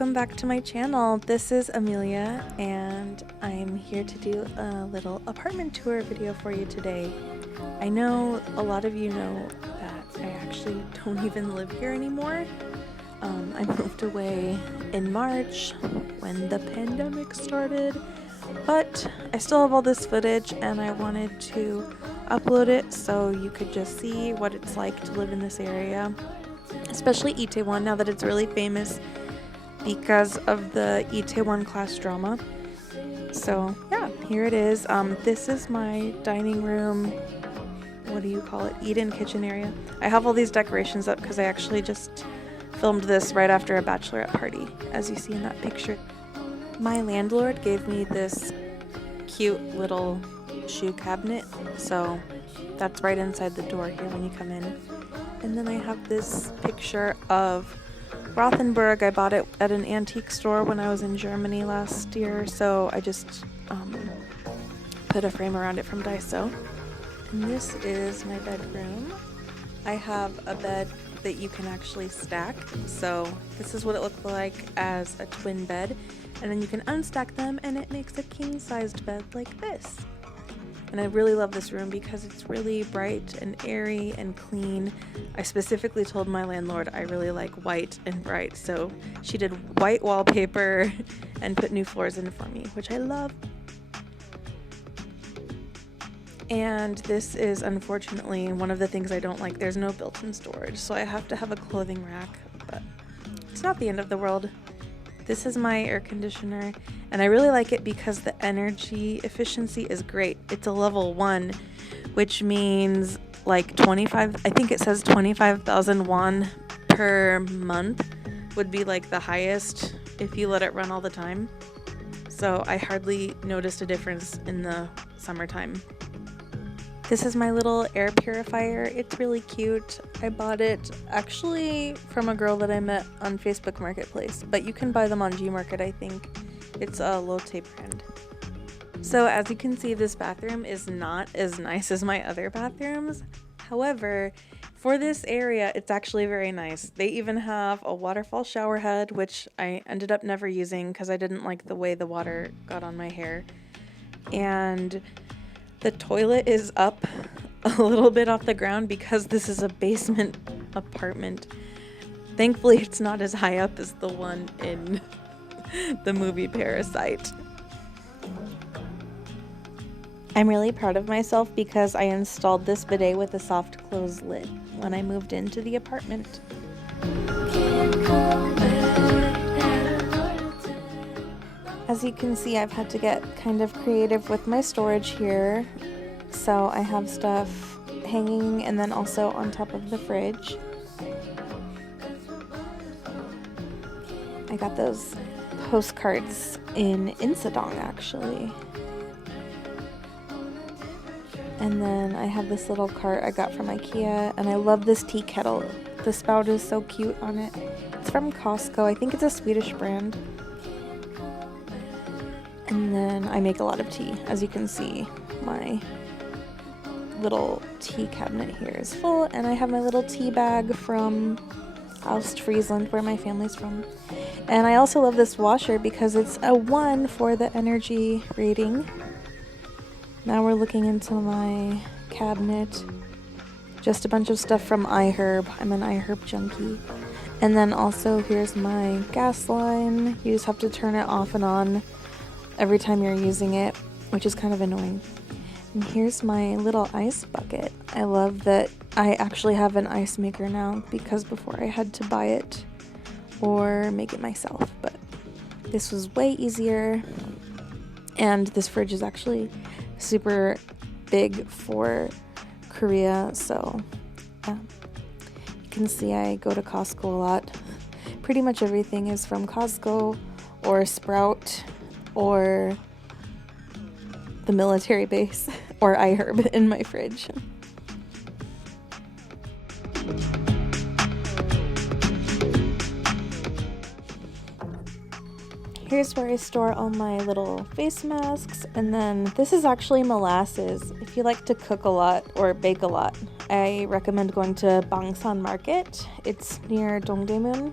welcome back to my channel. This is Amelia and I'm here to do a little apartment tour video for you today. I know a lot of you know that I actually don't even live here anymore. I moved away in March when the pandemic started, but I still have all this footage and I wanted to upload it so you could just see what it's like to live in this area, especially Itaewon, now that it's really famous because of the Itaewon class drama. So yeah, here it is. This is my dining room, what do you call it, eat-in kitchen area. I have all these decorations up because I actually just filmed this right after a bachelorette party, as you see in that picture. My landlord gave me this cute little shoe cabinet, so that's right inside the door here when you come in. And then I have this picture of Rothenberg. I bought it at an antique store when I was in Germany last year, so I just put a frame around it from Daiso. And this is my bedroom. I have a bed that you can actually stack, so this is what it looked like as a twin bed, and then you can unstack them and it makes a king-sized bed like this. And I really love this room because it's really bright and airy and clean. I specifically told my landlord I really like white and bright, so she did white wallpaper and put new floors in for me, which I love. And this is unfortunately one of the things I don't like. There's no built-in storage, so I have to have a clothing rack, but it's not the end of the world. This is my air conditioner, and I really like it because the energy efficiency is great. It's a level 1, which means like 25, I think it says 25,000 won per month would be like the highest if you let it run all the time. So I hardly noticed a difference in the summertime. This is my little air purifier. It's really cute. I bought it actually from a girl that I met on Facebook Marketplace, but you can buy them on Gmarket, I think. It's a Lotte brand. So as you can see, this bathroom is not as nice as my other bathrooms. However, for this area, it's actually very nice. They even have a waterfall shower head, which I ended up never using because I didn't like the way the water got on my hair. And the toilet is up a little bit off the ground because this is a basement apartment. Thankfully, it's not as high up as the one in the movie Parasite. I'm really proud of myself because I installed this bidet with a soft close lid when I moved into the apartment. As you can see, I've had to get kind of creative with my storage here. So I have stuff hanging and then also on top of the fridge. I got those postcards in Insadong actually. And then I have this little cart I got from IKEA, and I love this tea kettle. The spout is so cute on it. It's from Costco. I think it's a Swedish brand. And then I make a lot of tea. As you can see, my little tea cabinet here is full, and I have my little tea bag from Ostfriesland, where my family's from. And I also love this washer because it's a 1 for the energy rating. Now we're looking into my cabinet. Just a bunch of stuff from iHerb. I'm an iHerb junkie. And then also here's my gas line. You just have to turn it off and on every time you're using it, which is kind of annoying. And here's my little ice bucket. I love that I actually have an ice maker now because before I had to buy it or make it myself, but this was way easier. And this fridge is actually super big for Korea, so yeah. You can see I go to Costco a lot. Pretty much everything is from Costco or Sprout or the military base or iHerb in my fridge. Here's where I store all my little face masks, and then this is actually molasses. If you like to cook a lot or bake a lot, I recommend going to Bangsan Market. It's near Dongdaemun.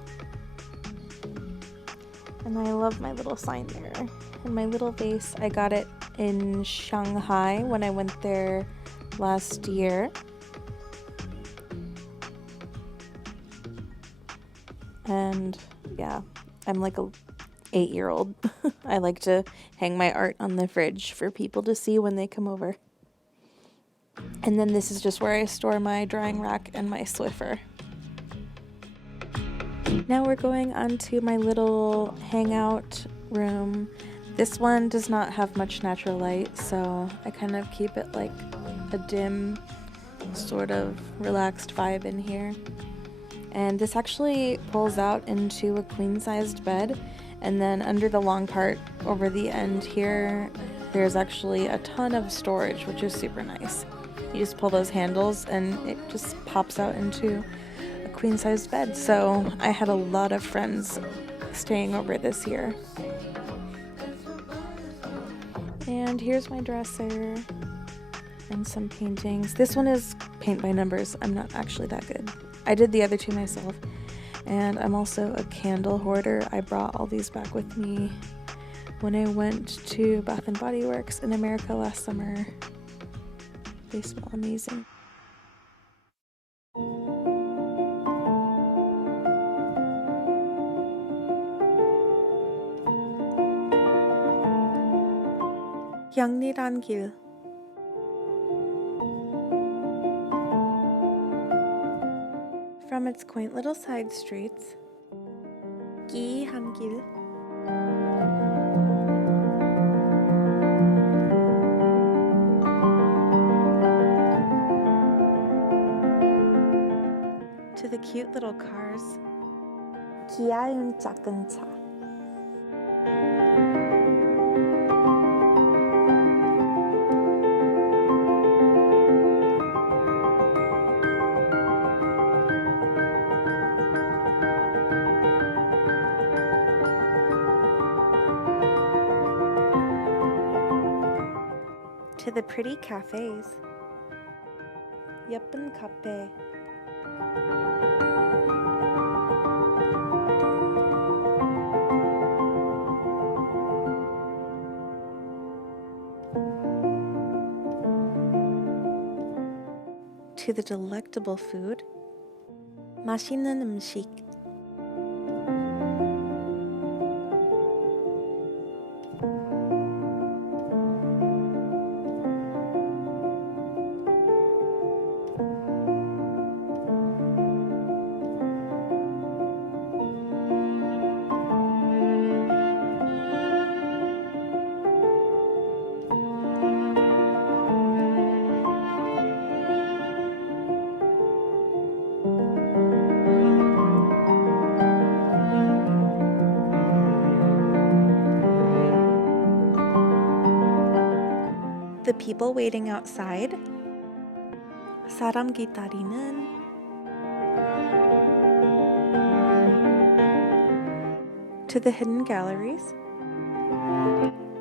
And I love my little sign there. And my little vase, I got it in Shanghai when I went there last year. And yeah, I'm like a 8-year-old. I like to hang my art on the fridge for people to see when they come over. And then this is just where I store my drying rack and my Swiffer. Now we're going on to my little hangout room. This one does not have much natural light, so I kind of keep it like a dim, sort of relaxed vibe in here. And this actually pulls out into a queen-sized bed, and then under the long part over the end here, there's actually a ton of storage, which is super nice. You just pull those handles and it just pops out into a queen-sized bed. So I had a lot of friends staying over this year. And here's my dresser and some paintings. This one is paint by numbers. I'm not actually that good. I did the other two myself. And I'm also a candle hoarder. I brought all these back with me when I went to Bath & Body Works in America last summer. They smell amazing. Gyeongnidangil. From its quaint little side streets, Gyeongnidangil, to the cute little cars, 귀여운 작은 차. To the pretty cafes, 예쁜 카페. To the delectable food, 맛있는 음식. The people waiting outside, 사람 기다리는. To the hidden galleries,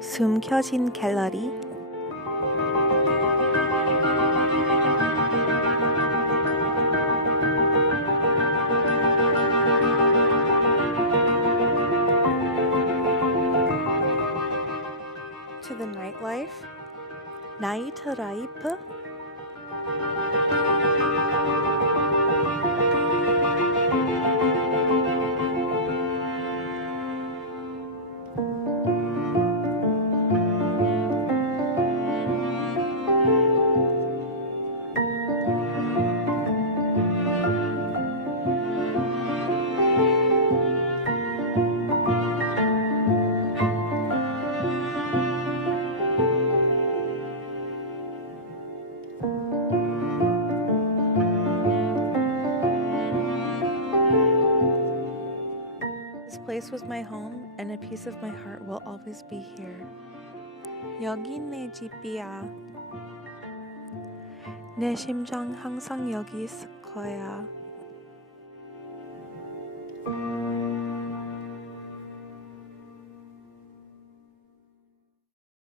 숨겨진 갤러리. To the nightlife, 나이트라이프. This place was my home, and a piece of my heart will always be here. 여기 내 집이야. 내 심장 항상 여기 있을 거야.